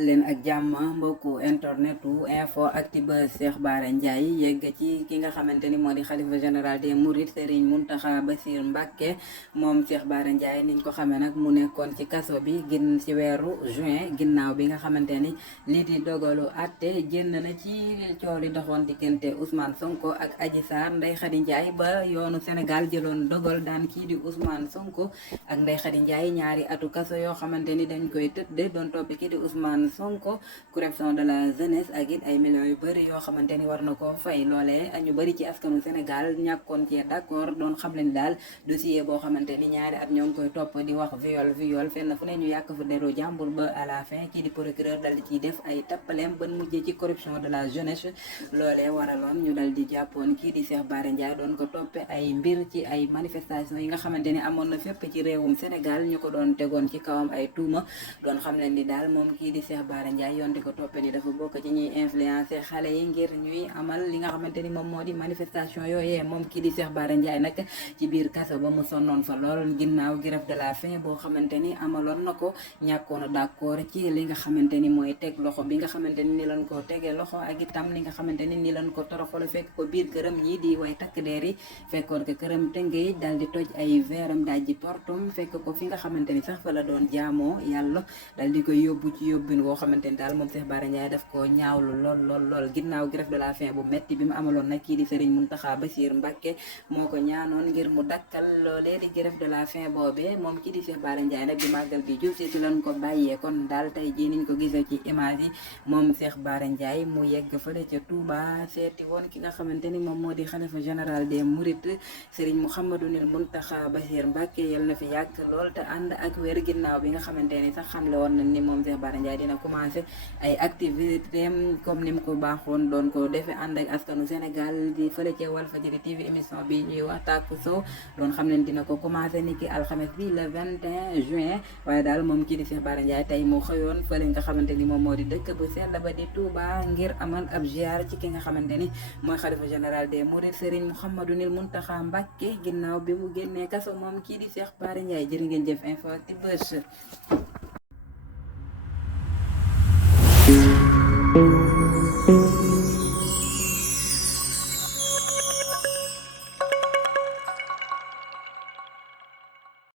leen ak jàmm mbokku internetu info Actubuzz. Cheikh Bara Ndiaye yegg ci ki nga xamante ni moo di xalifa général des Mourides Serigne Mountakha Bassirou Mbacké. moom Cheikh Bara Ndiaye niñ ko xamee nag mu nekkoon ci kaso bi ci weeru juin ginnaaw bi nga xamante ni lii di dogalu àtte génn na ci coow li doxoon diggante Ousmane Sonko ak Adji Sarr. Ndeye Khady Ndiaye ba yoonu Sénégal jëloon dogal daan kii di Ousmane Sonko ak Ndeye Khady Ndiaye ñaari atu kaso yoo xamante ni dañ koy tëdde doon toppi kii di Ousmane Sonko corruption de la jeunesse ak it ay millions yu bëri yoo xamante ni war na ko fay. loolee ñu bëri ci askanu Sénégal ñàkkoon ci d'accord doon xam leen daal dossier boo xamante ni ñaari at ñoo ngi koy topp di wax viol fenn fu ne ñu yàq fa deru jàmbur ba à la fin kii di procureur dal di ciy def ay tappaleem ban mujjee ci corruption de la jeunesse. loolee waraloon ñu dal di jàppoon kii di Cheikh Bara Ndiaye doon ko toppe ay mbir ci ay manifestation yi nga xamante ni amoon na fépp ci réewum Sénégal ñu ko doon tegoon ci kawam ay tuuma doon xam leen ni daal moom kii di Cheikh Bara Ndiaye yoon di ko toppee ni dafa bokk ci ñuy influencer xale yi ngir ñuy amal li nga xamante ni moom moo di manifestation yooyee. moom kii di Cheikh Bara Ndiaye nag ci biir kaso ba mu sonnoon fa lool ginnaaw grève de la faim boo xamante ni amaloon na ko ñàkkoon a d'accord ci li nga xamante ni mooy teg loxo bi nga xamante ni lañ ko tegee loxo ak itam li nga xamante ni lañ ko toroxal fekk ko biir këram ñii di way takk deer yi fekkoon ko këram tëngee dal di toj ay veeram daaj ji portum fekk ko fi nga xamante ni sax fa la doon jaamoo yàlla dal di koy yóbbu ci yóbbin woo xamante ni daal moom Cheikh Bara Ndiaye daf ko ñaawlu lool ginnaaw grève de la faim bu metti bi mu amaloon nag kii di Serigne Mountakha Bassirou Mbacké moo ko ñaanoon ngir mu dakkal loolee di grève de la faim boobee. moom kii di Cheikh Bara Ndiaye nag di màggal gi jub si lañ ko bàyyee kon daal tey jii niñ ko gisee ci image yi moom Cheikh Bara Ndiaye mu yegg fële ca Touba seeti woon ki nga xamante ni moom moo di xalifa général des Mourides Serigne Mouhamadoul Mountakha Bassirou Mbacké yal na fi yàgg lool te ànd ak wér ginnaaw bi nga xamante ni sax xamle woon nañ ni moom Cheikh Bara Ndiaye dina commencé ay activité comme ni mu ko baaxoon doon ko defee ànd ak askanu Sénégal di fële ca Walfadjri TV émission bi ñuy wax Taku Show doon xam ne dina ko commencé ni ki alxames bi le 21 juin. waaye daal moom kii di Cheikh Bara Ndiaye tey moo xëyoon fële nga xamante ni moom moo di dëkk bu sell ba di Touba ngir amal ab ziar ci ki nga xamante ni mooy xalifa général des Mourides Serigne Mouhamadoul Mountakha Mbacké ginnaaw bi mu génnee kaso moom kii di Cheikh Bara Ndiaye. jërë ngeen jëf Info Actubuzz.